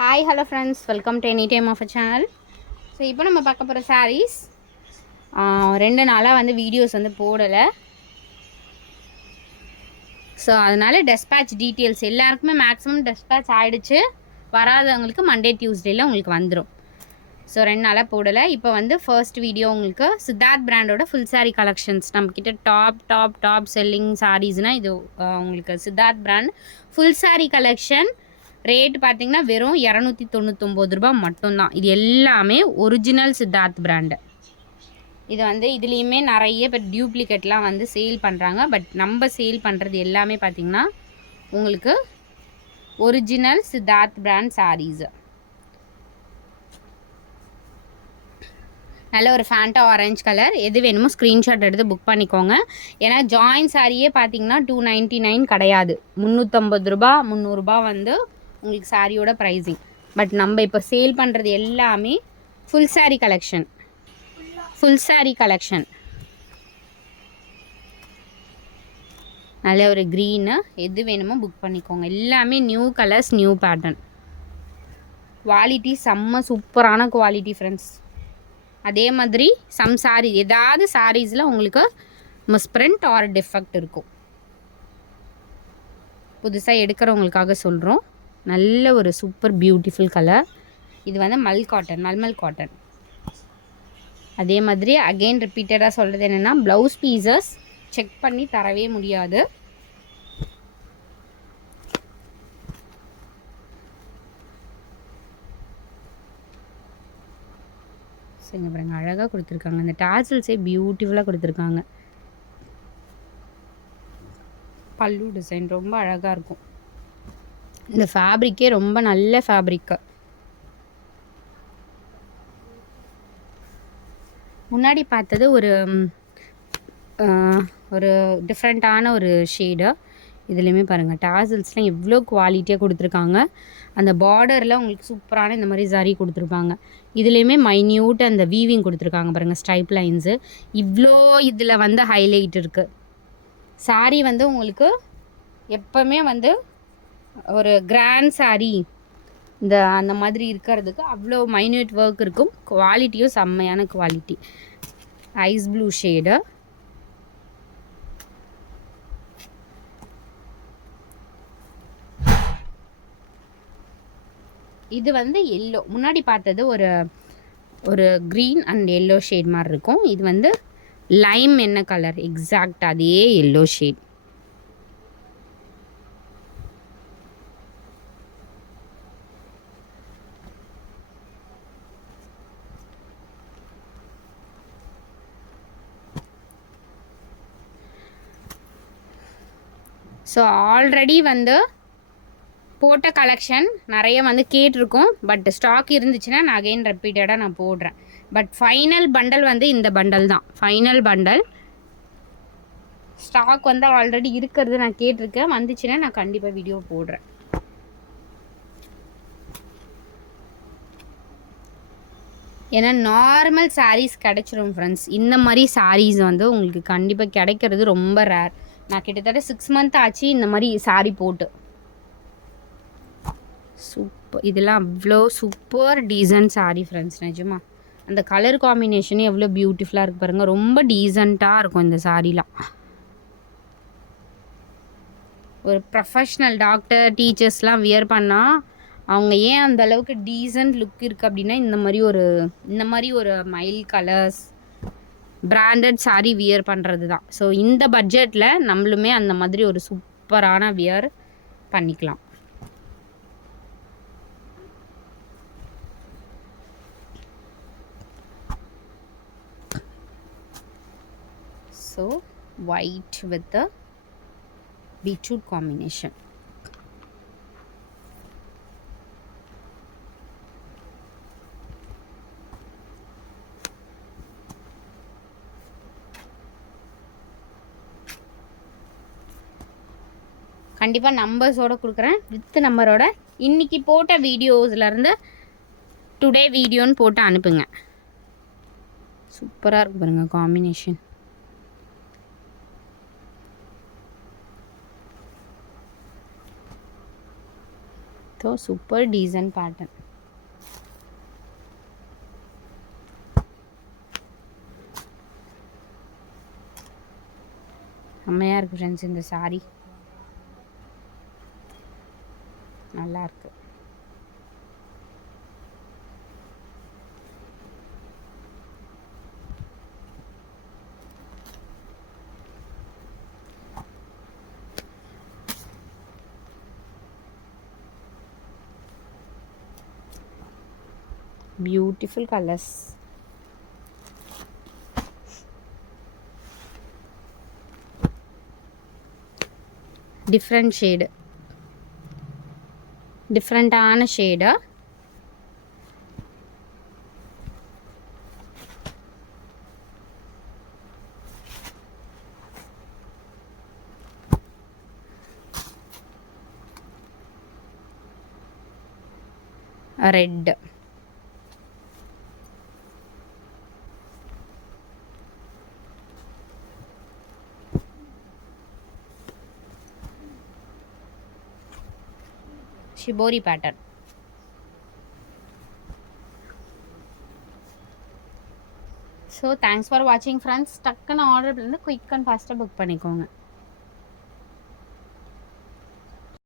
Hi hello friends, welcome to any time of a channel. So இப்போ நம்ம பார்க்க போகிற சாரீஸ் 2 நாளாக வந்து வீடியோஸ் வந்து போடலை. ஸோ அதனால் டெஸ்பேட்ச் டீட்டெயில்ஸ் எல்லாருக்குமே மேக்ஸிமம் டெஸ்பேட்ச் ஆகிடுச்சு. வராதவங்களுக்கு மண்டே டியூஸ்டேயில் உங்களுக்கு வந்துடும். ஸோ 2 நாளாக போடலை. இப்போ வந்து ஃபர்ஸ்ட் வீடியோ உங்களுக்கு சித்தார்த் பிராண்டோட ஃபுல் சாரீ கலெக்ஷன்ஸ். நம்மக்கிட்ட டாப் செல்லிங் சாரீஸ்னால் இது உங்களுக்கு Siddharth brand full sari collection. Rate பார்த்தீங்கன்னா வெறும் 299 ரூபா மட்டும்தான். இது எல்லாமே ஒரிஜினல் சித்தார்த் பிராண்டு. இது வந்து இதுலேயுமே நிறைய பேர் டியூப்ளிகேட்லாம் வந்து சேல் பண்ணுறாங்க. பட் நம்ம சேல் பண்ணுறது எல்லாமே பார்த்திங்கன்னா உங்களுக்கு ஒரிஜினல் சித்தார்த் பிராண்ட் சாரீஸு. நல்ல ஒரு ஃபேண்டா ஆரஞ்ச் கலர். எது வேணுமோ ஸ்க்ரீன்ஷாட் எடுத்து புக் பண்ணிக்கோங்க. ஏன்னா ஜாயின் சாரியே பார்த்தீங்கன்னா 299 கிடையாது, 350 ரூபா 300 வந்து உங்களுக்கு சாரியோட ப்ரைஸிங். பட் நம்ம இப்போ சேல் பண்ணுறது எல்லாமே ஃபுல் சாரீ கலெக்ஷன். நல்ல ஒரு க்ரீனு. எது வேணுமோ புக் பண்ணிக்கோங்க. எல்லாமே new colours, new pattern. Quality செம்ம சூப்பரான குவாலிட்டி ஃப்ரெண்ட்ஸ். அதே மாதிரி சாரீ ஏதாவது சாரீஸில் உங்களுக்கு மிஸ்பிரிண்ட் ஆர் டிஃபெக்ட் இருக்கும். புதுசாக எடுக்கிறவங்களுக்காக சொல்கிறோம். நல்ல ஒரு சூப்பர் பியூட்டிஃபுல் கலர். இது வந்து மல்மல் காட்டன். அதே மாதிரி அகெயின் ரிப்பீட்டடாக சொல்கிறது என்னென்னா, ப்ளவுஸ் பீசஸ் செக் பண்ணி தரவே முடியாது. சரிங்க பாருங்க, அழகாக கொடுத்துருக்காங்க. இந்த டாசல்ஸே பியூட்டிஃபுல்லாக கொடுத்துருக்காங்க. பல்லு டிசைன் ரொம்ப அழகாக இருக்கும். இந்த ஃபேப்ரிக்கே ரொம்ப நல்ல ஃபேப்ரிக்கு. முன்னாடி பார்த்தது ஒரு டிஃப்ரெண்ட்டான ஒரு ஷேடு. இதுலேயுமே பாருங்கள், டாசல்ஸ்லாம் எவ்வளோ குவாலிட்டியாக கொடுத்துருக்காங்க. அந்த பார்டரில் உங்களுக்கு சூப்பரான இந்த மாதிரி ஜரி கொடுத்துருப்பாங்க. இதுலேயுமே மைன்யூட் அந்த வீவிங் கொடுத்துருக்காங்க பாருங்கள், ஸ்ட்ரைப் லைன்ஸு. இவ்வளோ இதில் வந்து ஹைலைட் இருக்குது. சாரீ வந்து உங்களுக்கு எப்போவுமே வந்து ஒரு கிராண்ட் சாரீ அந்த மாதிரி இருக்கிறதுக்கு அவ்வளோ மைன்யூட் ஒர்க் இருக்கும். குவாலிட்டியும் செம்மையான குவாலிட்டி. Ice blue shade. இது வந்து எல்லோ. முன்னாடி பார்த்தது ஒரு க்ரீன் அண்ட் எல்லோ ஷேட் மாதிரி இருக்கும். இது வந்து லைம் என்ன கலர், எக்ஸாக்ட் அதே எல்லோ ஷேட். ஸோ ஆல்ரெடி வந்து போட்ட கலெக்ஷன் நிறைய வந்து கேட்டிருக்கோம். பட் ஸ்டாக் இருந்துச்சுன்னா நான் அகெயின் ரிப்பீட்டடாக நான் போடுறேன். பட் ஃபைனல் பண்டல் வந்து இந்த பண்டல் தான். ஃபைனல் பண்டல் ஸ்டாக் வந்து ஆல்ரெடி இருக்கிறது நான் கேட்டிருக்கேன். வந்துச்சுன்னா நான் கண்டிப்பாக வீடியோ போடுறேன். ஏன்னா நார்மல் சாரீஸ் கிடச்சிரும் ஃப்ரெண்ட்ஸ். இந்த மாதிரி சாரீஸ் வந்து உங்களுக்கு கண்டிப்பாக கிடைக்கிறது ரொம்ப ரேர். நான் கிட்டத்தட்ட 6 மந்த் ஆச்சு இந்த மாதிரி சாரீ போட்டு. சூப்பர், இதெல்லாம் அவ்வளோ சூப்பர் டீசன்ட் சாரீ ஃப்ரெண்ட்ஸ். நிஜமா அந்த கலர் காம்பினேஷனே எவ்வளோ பியூட்டிஃபுல்லாக இருக்குது பாருங்கள். ரொம்ப டீசெண்டாக இருக்கும் இந்த சாரீலாம். ஒரு ப்ரொஃபஷ்னல் டாக்டர், டீச்சர்ஸ்லாம் வியர் பண்ணால் அவங்க ஏன் அந்த அளவுக்கு டீசன்ட் லுக் இருக்குது அப்படின்னா, இந்த மாதிரி ஒரு mile colours branded sari wear பண்ணுறது தான். ஸோ இந்த பட்ஜெட்டில் நம்மளுமே அந்த மாதிரி ஒரு சூப்பரான வியர் பண்ணிக்கலாம். So white with beetroot combination. கண்டிப்பாக நம்பர்ஸோடு கொடுக்குறேன், வித் நம்பரோட. இன்றைக்கி போட்ட வீடியோஸ்லேருந்து டுடே வீடியோன்னு போட்டு அனுப்புங்க. சூப்பராக இருக்கு பாருங்கள் combination. So super decent pattern. செம்மையாக இருக்குது ஃப்ரெண்ட்ஸ். இந்த சாரீ நல்லாயிருக்கு. Beautiful colors. Different shade. Different ஆன shade. Red. Shibori pattern. So thanks for watching friends. டக்குன்னு ஆர்டர் பண்ணி குயிக் அண்ட் ஃபாஸ்ட்டாக புக் பண்ணிக்கோங்க.